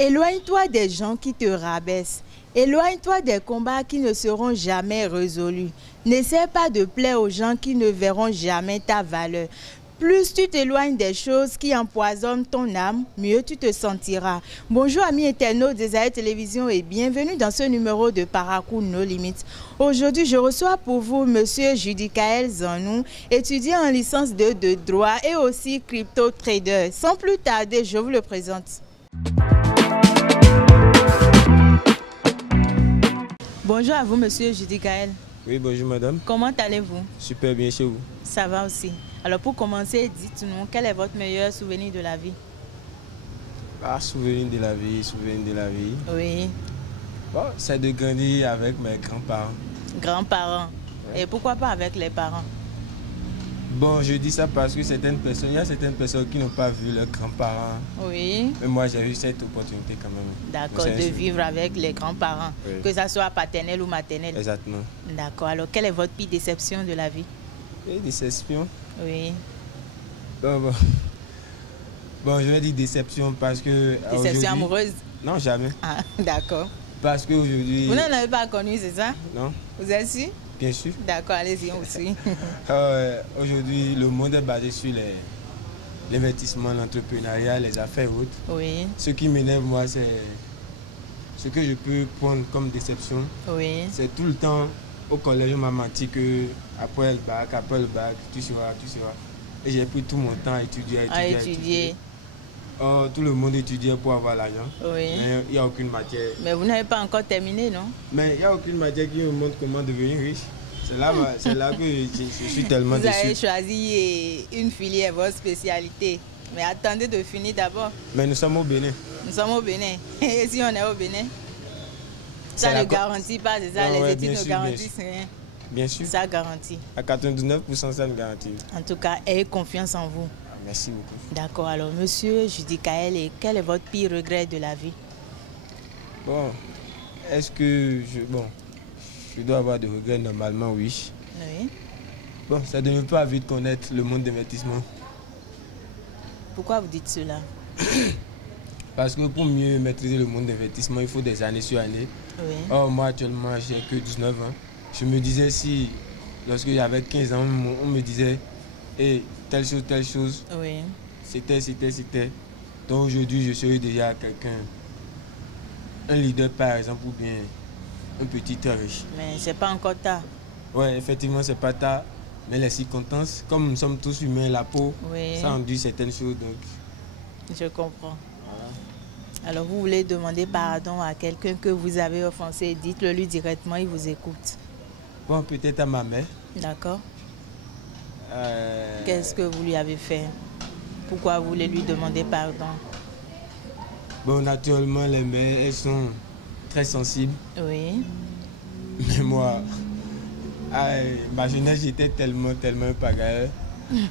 Éloigne-toi des gens qui te rabaissent. Éloigne-toi des combats qui ne seront jamais résolus. N'essaie pas de plaire aux gens qui ne verront jamais ta valeur. Plus tu t'éloignes des choses qui empoisonnent ton âme, mieux tu te sentiras. Bonjour amis internautes des Aïe Télévision et bienvenue dans ce numéro de Parcours No Limites. Aujourd'hui, je reçois pour vous Monsieur Judicaël Zanou, étudiant en licence 2 de droit et aussi crypto trader. Sans plus tarder, je vous le présente. Bonjour à vous, Monsieur Judicaël. Oui, bonjour madame. Comment allez-vous? Super bien chez vous. Ça va aussi. Alors pour commencer, dites-nous, quel est votre meilleur souvenir de la vie? Ah, souvenir de la vie, souvenir de la vie. Oui. Bon, c'est de grandir avec mes grands-parents. Grands-parents. Ouais. Et pourquoi pas avec les parents? Bon, je dis ça parce que il y a certaines personnes qui n'ont pas vu leurs grands-parents. Oui. Mais moi, j'ai eu cette opportunité quand même. D'accord, Donc, de c'est vivre avec les grands-parents, Oui. que ça soit paternel ou maternel. Exactement. D'accord. Alors, quelle est votre pire déception de la vie? Et déception. Oui. Bon, je vais dire déception parce que... Déception amoureuse? Non, jamais. Ah, d'accord. Parce qu'aujourd'hui... Vous n'en avez pas connu, c'est ça? Non, Vous êtes sûr? bien sûr. D'accord, allez-y, on suit. Aujourd'hui, le monde est basé sur l'investissement, l'entrepreneuriat, les affaires hautes. Oui, Ce qui m'énerve, moi, c'est ce que je peux prendre comme déception. oui. C'est tout le temps au collège, on m'a menti que après le bac, tu seras. Et j'ai pris tout mon temps à étudier, À étudier. Oh, tout le monde étudiait pour avoir l'argent. Oui. Mais il n'y a aucune matière. Mais vous n'avez pas encore terminé, non? Mais il n'y a aucune matière qui me montre comment devenir riche. C'est là que je suis tellement Vous avez déçu. choisi une filière, votre spécialité. Mais attendez de finir d'abord. Mais nous sommes au Bénin. Nous sommes au Bénin. Et si on est au Bénin, C'est ça la ne garantit pas, c'est ça, Ah les ouais, études bien ne sûr, garantissent rien. Bien sûr. Ça garantit. À 99%, ça nous garantit. En tout cas, ayez confiance en vous. Merci beaucoup. D'accord, alors monsieur Judicaël, et quel est votre pire regret de la vie? Bon, est-ce que je dois avoir des regrets normalement, oui. Oui. Bon, ça ne veut pas vite connaître le monde d'investissement. Pourquoi vous dites cela? Parce que pour mieux maîtriser le monde d'investissement, il faut des années sur années. Oui. Or, moi, actuellement, j'ai que 19 ans. Je me disais si, lorsque j'avais 15 ans, on me disait, hey, telle chose, Oui. c'était. Donc aujourd'hui, je serai déjà quelqu'un, un leader par exemple, ou bien un petit riche. Mais c'est pas encore tard. Ouais, effectivement, c'est pas tard, mais les circonstances, comme nous sommes tous humains, la peau, Oui. ça induit certaines choses. Donc, Je comprends. voilà. Alors vous voulez demander pardon à quelqu'un que vous avez offensé, dites-le lui directement, il vous écoute. Bon, peut-être à ma mère. D'accord? Euh, Qu'est-ce que vous lui avez fait? Pourquoi vous voulez lui demander pardon? Bon, naturellement, les mères, elles sont très sensibles. Oui. Mais moi, ma jeunesse, j'étais tellement pagaille.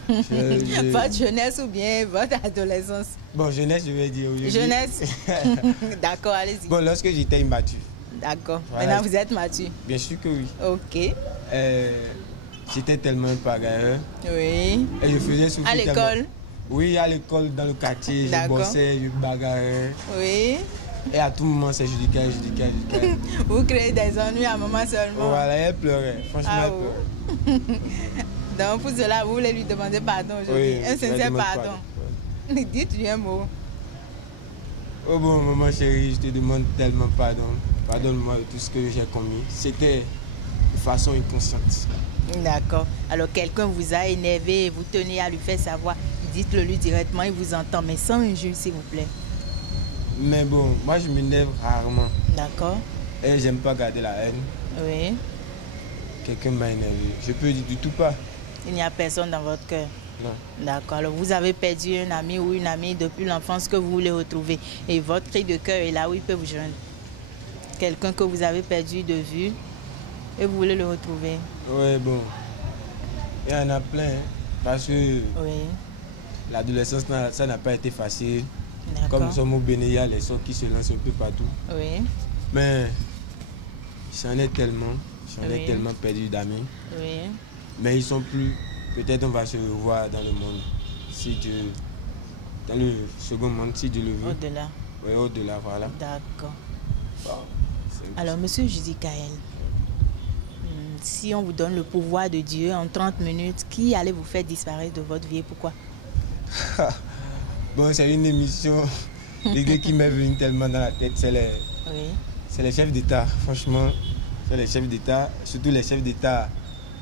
Votre jeunesse ou bien votre adolescence? Bon, jeunesse, je vais dire aujourd'hui. Jeunesse? D'accord, allez-y. Bon, lorsque j'étais immature. D'accord. Voilà. Maintenant, vous êtes mature. Bien sûr que oui. Ok. J'étais tellement pagaille. Oui. Et je faisais souffrir. À l'école? Oui, à l'école, dans le quartier, je D'accord. bossais, je bagarrais. Oui. Et à tout moment, c'est Judicaël. Vous créez des ennuis à maman seulement. Voilà, elle pleurait. Franchement, Ah, elle pleurait. Donc, pour cela, vous voulez lui demander pardon aujourd'hui. Oui, Un je sincère demande pardon. Ouais. Dites-lui un mot. Oh bon, maman chérie, je te demande tellement pardon. Pardonne-moi de tout ce que j'ai commis. C'était de façon inconsciente. D'accord. Alors, quelqu'un vous a énervé et vous tenez à lui faire savoir. Dites-le lui directement, il vous entend, mais sans injure, s'il vous plaît. Mais bon, moi je m'énerve rarement. D'accord? Et j'aime pas garder la haine. Oui. Quelqu'un m'a énervé. Je peux dire du tout pas. Il n'y a personne dans votre cœur. Non. D'accord. Alors, vous avez perdu un ami ou une amie depuis l'enfance que vous voulez retrouver. Et votre cri de cœur est là où il peut vous joindre. Quelqu'un que vous avez perdu de vue et vous voulez le retrouver. Ouais, bon. Il y en a plein. Hein, parce que Oui. l'adolescence, ça n'a pas été facile. Comme nous D'accord. sommes au Bénin, il y a les sorts qui se lancent un peu partout. Oui. Mais j'en ai tellement Oui. perdu d'amis. Oui. Mais ils sont plus. Peut-être on va se revoir dans le monde. Si Dieu. Dans le second monde, si Dieu le veut. Au-delà. Oui, au-delà, voilà. D'accord. Bon, Alors, monsieur Judy Kael, si on vous donne le pouvoir de Dieu en 30 minutes, qui allait vous faire disparaître de votre vie et pourquoi? Bon, c'est une émission qui m'est venue tellement dans la tête. C'est les chefs d'État, franchement. C'est les chefs d'État, surtout les chefs d'État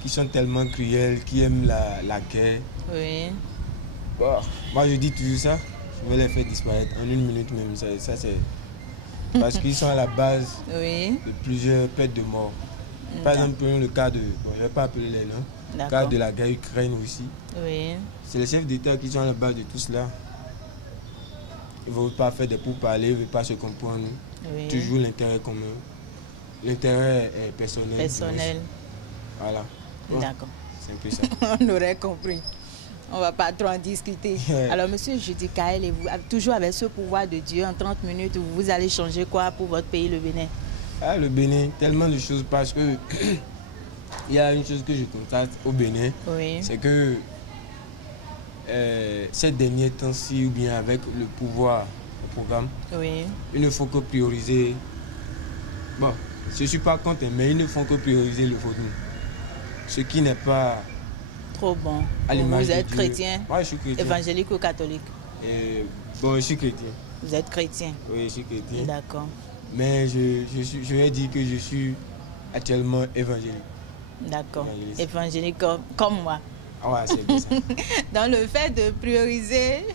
qui sont tellement cruels, qui aiment la guerre. Oui. Bon, moi, je dis toujours ça. Je vais les faire disparaître en 1 minute même. Ça c'est parce qu'ils sont à la base de plusieurs pertes de mort. Par exemple, prenons le cas de... Bon, je ne vais pas appeler les noms. Le cas de la guerre Ukraine aussi. Oui. C'est les chefs d'État qui sont à la base de tout cela. Ils ne veulent pas faire des pourparlers, ils ne veulent pas se comprendre. Oui. Toujours l'intérêt commun. L'intérêt est personnel. Voilà. Bon, d'accord. C'est un peu ça. On aurait compris. On ne va pas trop en discuter. Alors, monsieur Judy Kael, et vous, toujours avec ce pouvoir de Dieu, en 30 minutes, vous allez changer quoi pour votre pays, le Bénin? Ah, le Bénin, tellement de choses parce que il y a une chose que je constate au Bénin, c'est que ces derniers temps-ci, ou bien avec le pouvoir au programme, il ne faut que prioriser. Bon, je ne suis pas contre, mais ils ne font que prioriser le vaudou. Ce qui n'est pas trop bon. Vous êtes chrétien? Moi, je suis chrétien. Évangélique ou catholique? Bon, je suis chrétien. Vous êtes chrétien? Oui, je suis chrétien. D'accord. Mais je vais dire que je suis actuellement évangélique. D'accord. Évangélique comme moi. Ah ouais, c'est bien ça. Dans le fait de prioriser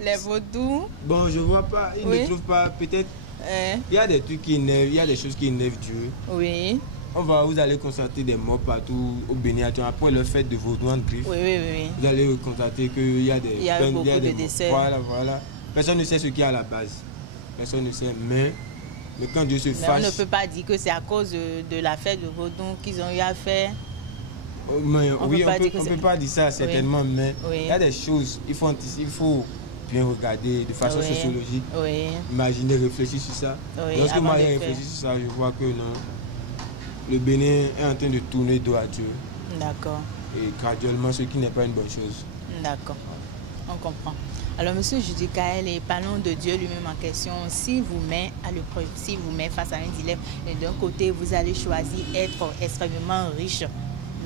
les vaudous. Bon, je vois pas, ils ne trouvent pas, peut-être. Il y a des trucs qui énervent, il y a des choses qui énervent Dieu. Oui. Vous allez constater des morts partout au Bénin. Après le fait de vaudou en griffe, vous allez constater qu'il y a beaucoup de décès. Voilà. Personne ne sait ce qu'il y a à la base. Personne ne sait, mais quand Dieu se fâche... on ne peut pas dire que c'est à cause de la fête de vaudou qu'ils ont eu à faire. Mais, on ne peut pas dire ça certainement, mais il y a des choses, il faut bien regarder de façon sociologique, imaginer, réfléchir sur ça. Lorsque moi j'ai réfléchi sur ça, je vois que non, le Bénin est en train de tourner dos à Dieu. D'accord. Et graduellement, ce qui n'est pas une bonne chose. D'accord, on comprend. Alors, monsieur Judy Kael, et parlons de Dieu lui-même en question. S'il vous met à l'épreuve, s'il vous met face à un dilemme, et d'un côté, vous allez choisir être extrêmement riche,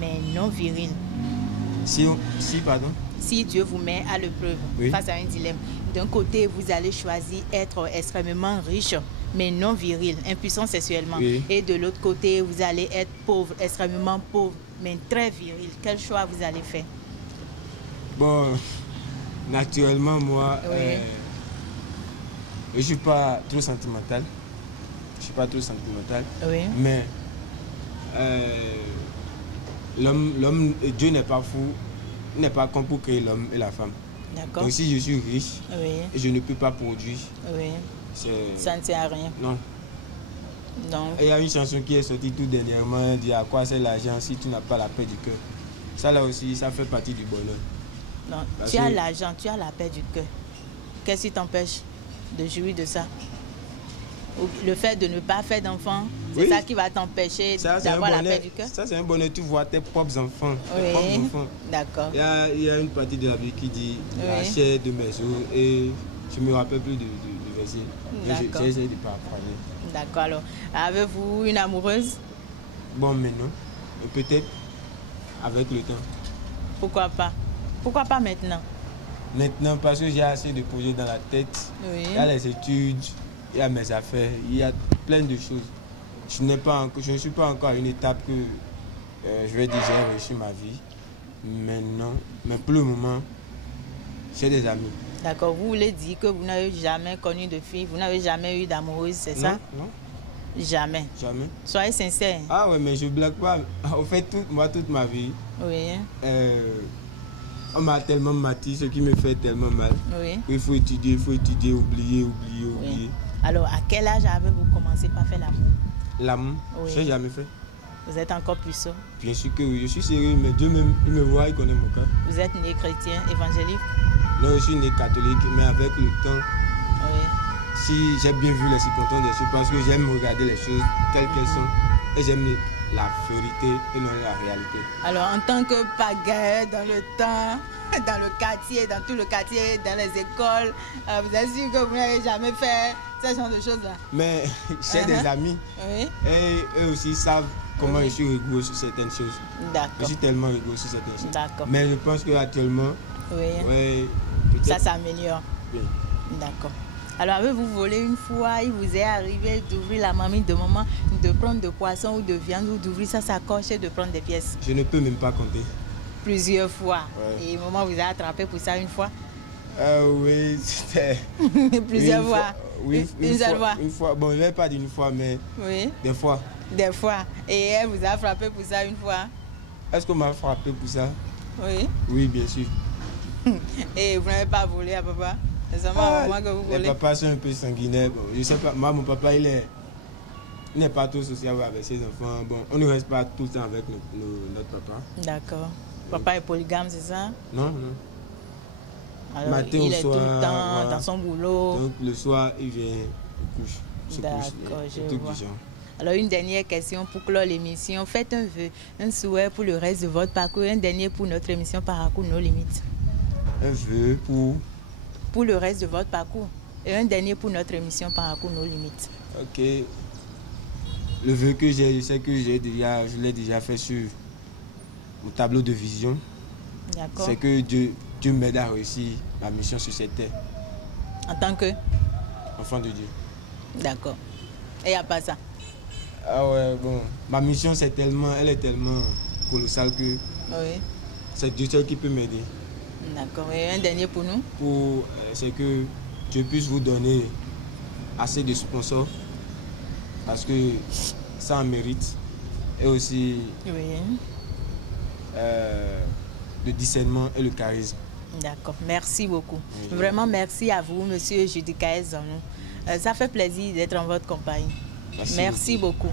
mais non viril. Pardon? Si Dieu vous met à l'épreuve, face à un dilemme, d'un côté, vous allez choisir être extrêmement riche, mais non viril, impuissant sexuellement. Et de l'autre côté, vous allez être pauvre, extrêmement pauvre, mais très viril. Quel choix vous allez faire? Bon... Naturellement, moi, je ne suis pas trop sentimental. Mais Dieu n'est pas fou, il n'est pas con pour créer l'homme et la femme. Donc si je suis riche et je ne peux pas produire, ça ne sert à rien. Non. Et il y a une chanson qui est sortie tout dernièrement, elle dit à quoi c'est l'argent si tu n'as pas la paix du cœur. Ça là aussi, ça fait partie du bonheur. Non, tu as l'argent, tu as la paix du cœur. Qu'est-ce qui t'empêche de jouir de ça? Le fait de ne pas faire d'enfants, c'est ça qui va t'empêcher d'avoir la paix du cœur? Ça, c'est un bonheur. Tu vois tes propres enfants. D'accord. Il y a une partie de la Bible qui dit la chair de mes os, et je ne me rappelle plus du verset. J'ai essayé de paraphraser. D'accord. Alors, avez-vous une amoureuse? Bon, mais non. Peut-être avec le temps. Pourquoi pas? Pourquoi pas maintenant? Maintenant, parce que j'ai assez de projets dans la tête. Il y a les études, il y a mes affaires, il y a plein de choses. Je ne suis pas encore à une étape que je vais dire j'ai réussi ma vie. Maintenant, mais pour le moment, j'ai des amis. D'accord. Vous voulez dire que vous n'avez jamais connu de fille, vous n'avez jamais eu d'amoureuse, c'est ça? Non. Jamais. Jamais. Soyez sincère. Ah ouais, mais je ne blague pas. En fait, toute ma vie, on m'a tellement menti, ce qui me fait tellement mal. Il faut étudier, oublier. Alors, à quel âge avez-vous commencé par faire l'amour? L'amour? Je n'ai jamais fait. Vous êtes encore puissant? Bien sûr que oui, je suis sérieux, mais Dieu même, il me voit, il connaît mon cas. Vous êtes né chrétien, évangélique? Non, je suis né catholique, mais avec le temps, si j'ai bien vu les circonstances des choses, parce que j'aime regarder les choses telles qu'elles sont. et j'aime la vérité et non la réalité. Alors, en tant que pagaille dans le temps, dans le quartier, dans tout le quartier, dans les écoles, vous êtes sûr que vous n'avez jamais fait ce genre de choses-là? Mais j'ai des amis et eux aussi savent comment je suis rigoureux sur certaines choses. D'accord. Je suis tellement rigoureux sur certaines choses. D'accord. Mais je pense qu'actuellement, ça s'améliore. Oui. D'accord. Alors, avez-vous volé une fois, il vous est arrivé d'ouvrir la marmite de maman, de prendre de poisson ou de viande, ou d'ouvrir sa sacoche et de prendre des pièces? Je ne peux même pas compter. Plusieurs fois. Ouais. Et maman vous a attrapé pour ça une fois? Oui, c'était... Plusieurs fois. Oui, une seule fois. Une fois. Bon, je ne vais pas dire une fois, mais des fois. Des fois. Et elle vous a frappé pour ça une fois? Est-ce qu'on m'a frappé pour ça? Oui. Oui, bien sûr. Et vous n'avez pas volé à papa? C'est seulement à maman que vous volez? Les papas sont un peu sanguinaires. Bon, je sais pas, moi, mon papa, il n'est pas trop sociable avec ses enfants. Bon, on ne reste pas tout le temps avec notre papa. D'accord. Papa est polygame, c'est ça? Non, non. Alors, Matin il au est soir, tout le temps dans son boulot. Donc le soir, il vient, il couche. D'accord, je vois. Du genre. Alors, une dernière question pour clore l'émission. Faites un vœu, un souhait pour le reste de votre parcours, un dernier pour notre émission Parcours nos limites. Un vœu pour le reste de votre parcours et un dernier pour notre émission Parcours nos limites. Ok. Le vœu que j'ai, je sais que je l'ai déjà fait sur mon tableau de vision. D'accord. C'est que Dieu m'aide à réussir ma mission sur cette terre. En tant que enfant de Dieu. D'accord. Et il n'y a pas ça? Ah ouais, bon. Ma mission, elle est tellement colossale que c'est Dieu seul qui peut m'aider. D'accord. Et un dernier pour nous? C'est que Dieu puisse vous donner assez de sponsors parce que ça en mérite. Et aussi le discernement et le charisme. D'accord. Merci beaucoup. Oui. Vraiment, merci à vous, monsieur Judicaël Zanou. Ça fait plaisir d'être en votre compagnie. Merci beaucoup.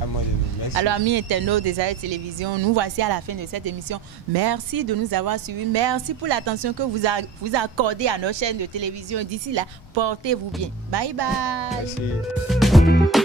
Merci. Alors, amis internautes des Aïe Télévision, nous voici à la fin de cette émission. Merci de nous avoir suivis. Merci pour l'attention que vous accordez à nos chaînes de télévision. D'ici là, portez-vous bien. Bye bye. Merci.